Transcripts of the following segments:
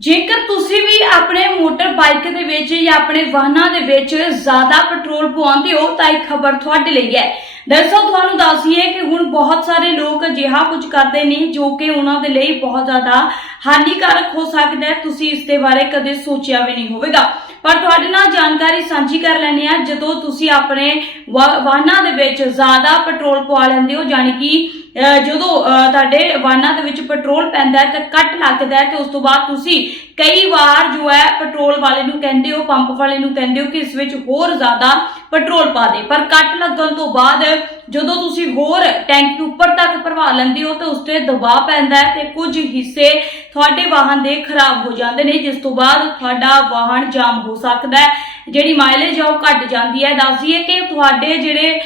ਜੇਕਰ ਤੁਸੀਂ ਵੀ ਆਪਣੇ ਮੋਟਰ ਬਾਈਕ ਦੇ ਵਿੱਚ ਜਾਂ ਆਪਣੇ ਵਾਹਨਾਂ ਦੇ ਵਿੱਚ ਜ਼ਿਆਦਾ ਪੈਟਰੋਲ ਪਵਾਉਂਦੇ ਹੋ, ਤਾਂ ਇਹ ਖਬਰ ਤੁਹਾਡੇ ਲਈ ਹੈ। ਦਰਅਸਲ ਤੁਹਾਨੂੰ ਦੱਸੀਏ ਕਿ ਹੁਣ ਬਹੁਤ ਸਾਰੇ ਲੋਕ ਅਜਿਹਾ ਕੁਝ ਕਰਦੇ ਨੇ ਜੋ ਕਿ ਉਹਨਾਂ ਦੇ ਲਈ ਬਹੁਤ ਜ਼ਿਆਦਾ ਹਾਨੀਕਾਰਕ ਹੋ ਸਕਦਾ ਹੈ। ਤੁਸੀਂ ਇਸ ਦੇ ਬਾਰੇ ਕਦੇ ਸੋਚਿਆ ਵੀ ਨਹੀਂ ਹੋਵੇਗਾ। ਪਰ ਤੁਹਾਡੇ ਨਾਲ ਜਾਣਕਾਰੀ ਸਾਂਝੀ ਕਰ ਲੈਣੇ ਆ ਜਦੋਂ ਤੁਸੀਂ ਆਪਣੇ ਵਾ- ਵਾਹਨਾਂ ਦੇ ਵਿੱਚ ਜ਼ਿਆਦਾ ਪੈਟਰੋਲ ਪਵਾ ਲੈਂਦੇ ਹੋ ਯਾਨੀ ਕਿ ਜਦੋਂ ਤੁਹਾਡੇ ਵਾਹਨਾਂ ਦੇ ਵਿੱਚ ਪੈਟਰੋਲ ਪੈਂਦਾ ਹੈ ਤਾਂ ਕੱਟ ਲੱਗਦਾ ਹੈ ਤੇ ਉਸ ਤੋਂ ਬਾਅਦ ਤੁਸੀਂ ਕਈ ਵਾਰ ਜੋ ਹੈ ਪੈਟਰੋਲ ਵਾਲੇ ਨੂੰ ਕਹਿੰਦੇ ਹੋ ਪੰਪ ਵਾਲੇ ਨੂੰ ਕਹਿੰਦੇ ਹੋ ਕਿ ਇਸ ਵਿੱਚ ਹੋਰ ਜ਼ਿਆਦਾ ਪੈਟਰੋਲ ਪਾ ਦੇ। ਪਰ ਕੱਟ ਲੱਗਣ ਤੋਂ ਬਾਅਦ ਜਦੋਂ ਤੁਸੀਂ ਹੋਰ ਟੈਂਕੀ ਉੱਪਰ ਤੱਕ ਭਰਵਾ ਲੈਂਦੇ ਹੋ ਤਾਂ ਉਸ ਤੇ ਦਬਾਅ ਪੈਂਦਾ ਹੈ ਤੇ ਕੁਝ ਹਿੱਸੇ ਤੁਹਾਡੇ ਵਾਹਨ ਦੇ ਖਰਾਬ ਹੋ ਜਾਂਦੇ ਨੇ, ਜਿਸ ਤੋਂ ਬਾਅਦ ਤੁਹਾਡਾ ਵਾਹਨ ਜਾਮ ਹੋ ਸਕਦਾ ਹੈ। ਜਿਹੜੀ ਮਾਈਲੇਜ ਆ ਉਹ ਘਟ ਜਾਂਦੀ ਹੈ। ਦੱਸਦੀਏ ਕਿ ਤੁਹਾਡੇ ਜਿਹੜੇ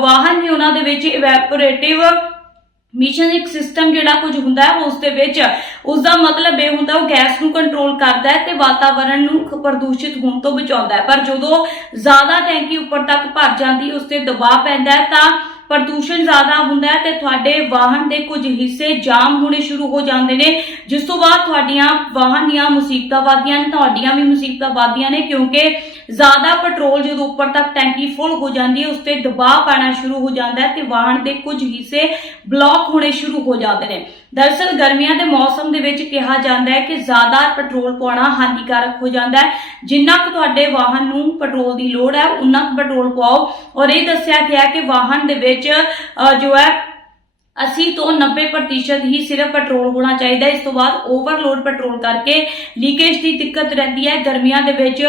ਵਾਹਨ ਨੇ ਉਹਨਾਂ ਦੇ ਵਿੱਚ ਇਵੈਪੋਰੇਟਿਵ ਮਿਸ਼ਨ ਇੱਕ ਸਿਸਟਮ ਜਿਹੜਾ ਕੁਝ ਹੁੰਦਾ ਹੈ, ਉਸ ਦੇ ਵਿੱਚ ਉਸ ਦਾ ਮਤਲਬ ਇਹ ਹੁੰਦਾ, ਉਹ ਗੈਸ ਨੂੰ ਕੰਟਰੋਲ ਕਰਦਾ ਹੈ ਤੇ ਵਾਤਾਵਰਣ ਨੂੰ ਖ- ਪ੍ਰਦੂਸ਼ਿਤ ਹੋਣ ਤੋਂ ਬਚਾਉਂਦਾ ਹੈ। ਪਰ ਜਦੋਂ ਜ਼ਿਆਦਾ ਟੈਂਕੀ ਉੱਪਰ ਤੱਕ ਭਰ ਜਾਂਦੀ, ਉਸ ਤੇ ਦਬਾਅ ਪੈਂਦਾ ਹੈ, ਤਾਂ ਪ੍ਰਦੂਸ਼ਣ ਜ਼ਿਆਦਾ ਹੁੰਦਾ ਹੈ ਤੇ ਤੁਹਾਡੇ ਵਾਹਨ ਦੇ ਕੁਝ ਹਿੱਸੇ ਜਾਮ ਹੋਣੇ ਸ਼ੁਰੂ ਹੋ ਜਾਂਦੇ ਨੇ। ਜਿਸ ਤੋਂ ਬਾਅਦ ਤੁਹਾਡੀਆਂ ਵਾਹਨ ਦੀਆਂ ਮੁਸੀਬਤਾਂ ਵੱਧਦੀਆਂ ਨੇ, ਤੁਹਾਡੀਆਂ ਵੀ ਮੁਸੀਬਤਾਂ ਵੱਧਦੀਆਂ ਨੇ, ਕਿਉਂਕਿ ਜ਼ਿਆਦਾ ਪੈਟਰੋਲ ਜਦੋਂ ਉੱਪਰ ਤੱਕ ਟੈਂਕੀ ਫੁੱਲ ਹੋ ਜਾਂਦੀ ਹੈ ਉਸ ਤੇ ਦਬਾਅ ਪੈਣਾ ਸ਼ੁਰੂ ਹੋ ਜਾਂਦਾ ਹੈ ਤੇ ਵਾਹਨ ਦੇ ਕੁਝ ਹਿੱਸੇ ਬਲੌਕ ਹੋਣੇ ਸ਼ੁਰੂ ਹੋ ਜਾਂਦੇ ਨੇ। ਦਰਅਸਲ ਗਰਮੀਆਂ ਦੇ ਮੌਸਮ ਦੇ ਵਿੱਚ ਕਿਹਾ ਜਾਂਦਾ ਹੈ ਕਿ ਜ਼ਿਆਦਾ ਪੈਟਰੋਲ ਪਾਉਣਾ ਹਾਨੀਕਾਰਕ ਹੋ ਜਾਂਦਾ ਹੈ। ਜਿੰਨਾ ਕੁ ਤੁਹਾਡੇ ਵਾਹਨ ਨੂੰ ਪੈਟਰੋਲ ਦੀ ਲੋੜ ਹੈ, ਉਨਾ ਕੁ ਪੈਟਰੋਲ ਪਾਓ। ਔਰ ਇਹ ਦੱਸਿਆ ਗਿਆ ਕਿ ਵਾਹਨ ਦੇ ਵਿੱਚ ਜੋ ਹੈ 80 ਤੋਂ 90% ਹੀ ਸਿਰਫ ਪੈਟਰੋਲ ਹੋਣਾ ਚਾਹੀਦਾ ਇਸ ਤੋਂ ਬਾਅਦ ਓਵਰਲੋਡ ਪੈਟਰੋਲ ਕਰਕੇ ਲੀਕੇਜ ਦੀ ਦਿੱਕਤ ਰਹਿੰਦੀ ਹੈ। ਗਰਮੀਆਂ ਦੇ ਵਿੱਚ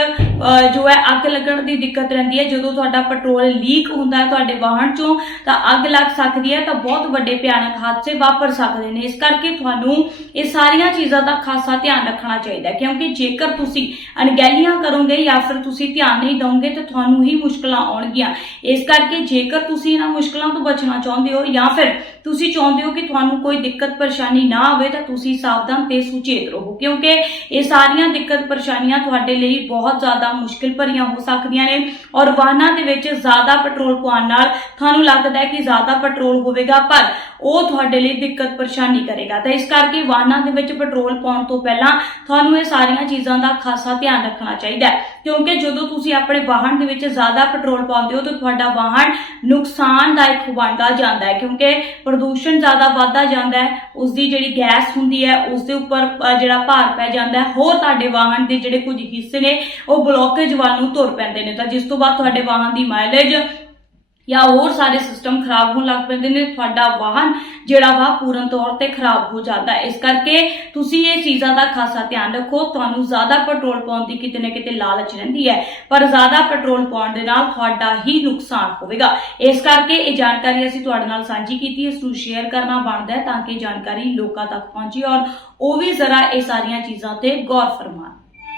ਜੋ ਹੈ ਅੱਗ ਲੱਗਣ ਦੀ ਦਿੱਕਤ ਰਹਿੰਦੀ ਹੈ। ਜਦੋਂ ਤੁਹਾਡਾ ਪੈਟਰੋਲ ਲੀਕ ਹੁੰਦਾ ਹੈ ਤੁਹਾਡੇ ਵਾਹਨ ਚੋਂ, ਤਾਂ ਅੱਗ ਲੱਗ ਸਕਦੀ ਹੈ ਤਾਂ ਬਹੁਤ ਵੱਡੇ ਭਿਆਨਕ ਹਾਦਸੇ ਵਾਪਰ ਸਕਦੇ ਨੇ। ਇਸ ਕਰਕੇ ਤੁਹਾਨੂੰ ਇਹ ਸਾਰੀਆਂ ਚੀਜ਼ਾਂ ਦਾ ਖਾਸਾ ਧਿਆਨ ਰੱਖਣਾ ਚਾਹੀਦਾ ਕਿਉਂਕਿ ਜੇਕਰ ਤੁਸੀਂ ਅਣਗਹਿਲੀਆਂ ਕਰੋਗੇ ਜਾਂ ਫਿਰ ਤੁਸੀਂ ਧਿਆਨ ਨਹੀਂ ਦਿਓਗੇ ਤਾਂ ਤੁਹਾਨੂੰ ਹੀ ਮੁਸ਼ਕਲਾਂ ਆਉਣਗੀਆਂ। ਇਸ ਕਰਕੇ ਜੇਕਰ ਤੁਸੀਂ ਇਹਨਾਂ ਮੁਸ਼ਕਲਾਂ ਤੋਂ ਬਚਣਾ ਚਾਹੁੰਦੇ ਹੋ ਜਾਂ ਫਿਰ ਤੁਸੀਂ ਚਾਹੁੰਦੇ ਹੋ ਕਿ ਤੁਹਾਨੂੰ ਕੋਈ ਦਿੱਕਤ ਪਰੇਸ਼ਾਨੀ ਨਾ ਆਵੇ ਤਾਂ ਤੁਸੀਂ ਸਾਵਧਾਨ ਤੇ ਸੁਚੇਤ ਰਹੋ, ਕਿਉਂਕਿ ਇਹ ਸਾਰੀਆਂ ਦਿੱਕਤ ਪਰੇਸ਼ਾਨੀਆਂ ਤੁਹਾਡੇ ਲਈ ਬਹੁਤ ਜ਼ਿਆਦਾ ਮੁਸ਼ਕਿਲ ਭਰੀਆਂ ਹੋ ਸਕਦੀਆਂ ਨੇ ਔਰ ਵਾਹਨਾਂ ਦੇ ਵਿੱਚ ਜ਼ਿਆਦਾ ਪੈਟਰੋਲ ਪਾਉਣ ਨਾਲ ਤੁਹਾਨੂੰ ਲੱਗਦਾ ਹੈ ਕਿ ਜ਼ਿਆਦਾ ਪੈਟਰੋਲ ਹੋਵੇਗਾ, ਪਰ ਉਹ ਤੁਹਾਡੇ ਲਈ ਦਿੱਕਤ ਪਰੇਸ਼ਾਨੀ ਕਰੇਗਾ। ਤਾਂ ਇਸ ਕਰਕੇ ਵਾਹਨਾਂ ਦੇ ਵਿੱਚ ਪੈਟਰੋਲ ਪਾਉਣ ਤੋਂ ਪਹਿਲਾਂ ਤੁਹਾਨੂੰ ਇਹ ਸਾਰੀਆਂ ਚੀਜ਼ਾਂ ਦਾ ਖਾਸਾ ਧਿਆਨ ਰੱਖਣਾ ਚਾਹੀਦਾ ਹੈ। ਕਿਉਂਕਿ ਜਦੋਂ ਤੁਸੀਂ ਆਪਣੇ ਵਾਹਨ ਦੇ ਵਿੱਚ ਜ਼ਿਆਦਾ ਪੈਟਰੋਲ ਪਾਉਂਦੇ ਹੋ ਤਾਂ ਤੁਹਾਡਾ ਵਾਹਨ ਨੁਕਸਾਨਦਾਇਕ ਬਣਦਾ ਜਾਂਦਾ ਹੈ, ਕਿਉਂਕਿ ਪ੍ਰਦੂਸ਼ਣ ਜ਼ਿਆਦਾ ਵੱਧਦਾ ਜਾਂਦਾ ਹੈ ਉਸ ਦੀ ਜਿਹੜੀ ਗੈਸ ਹੁੰਦੀ ਹੈ ਉਸ ਦੇ ਉੱਪਰ ਜਿਹੜਾ ਭਾਰ ਪੈ ਜਾਂਦਾ ਹੈ, ਹੋਰ ਤੁਹਾਡੇ ਵਾਹਨ ਦੇ ਜਿਹੜੇ ਕੁਝ ਹਿੱਸੇ ਨੇ, ਉਹ ਬਲੌਕੇਜ ਵੱਲ ਨੂੰ ਤੁਰ ਪੈਂਦੇ ਨੇ। ਤਾਂ ਜਿਸ ਤੋਂ ਬਾਅਦ ਤੁਹਾਡੇ ਵਾਹਨ ਦੀ ਮਾਈਲੇਜ ਜਾਂ ਹੋਰ ਸਾਰੇ ਸਿਸਟਮ ਖਰਾਬ ਹੋਣ ਲੱਗ ਪੈਂਦੇ ਨੇ, ਤੁਹਾਡਾ ਵਾਹਨ ਜਿਹੜਾ ਵਾ ਪੂਰਨ ਤੌਰ ਤੇ ਖਰਾਬ ਹੋ ਜਾਂਦਾ ਇਸ ਕਰਕੇ ਤੁਸੀਂ ਇਹ ਚੀਜ਼ਾਂ ਦਾ ਖਾਸਾ ਧਿਆਨ ਰੱਖੋ। ਤੁਹਾਨੂੰ ਜ਼ਿਆਦਾ ਪੈਟਰੋਲ ਪਾਉਣ ਦੀ ਕਿਤੇ ਨਾ ਕਿਤੇ ਲਾਲਚ ਰਹਿੰਦੀ ਹੈ, ਪਰ ਜ਼ਿਆਦਾ ਪੈਟਰੋਲ ਪਾਉਣ ਦੇ ਨਾਲ ਤੁਹਾਡਾ ਹੀ ਨੁਕਸਾਨ ਹੋਵੇਗਾ। ਇਸ ਕਰਕੇ ਇਹ ਜਾਣਕਾਰੀ ਅਸੀਂ ਤੁਹਾਡੇ ਨਾਲ ਸਾਂਝੀ ਕੀਤੀ, ਇਸ ਨੂੰ ਸ਼ੇਅਰ ਕਰਨਾ ਬਣਦਾ ਹੈ ਤਾਂ ਕਿ ਜਾਣਕਾਰੀ ਲੋਕਾਂ ਤੱਕ ਪਹੁੰਚੇ ਔਰ ਉਹ ਵੀ ਜ਼ਰਾ ਇਹ ਸਾਰੀਆਂ ਚੀਜ਼ਾਂ ਤੇ ਗੌਰ ਫਰਮਾਣ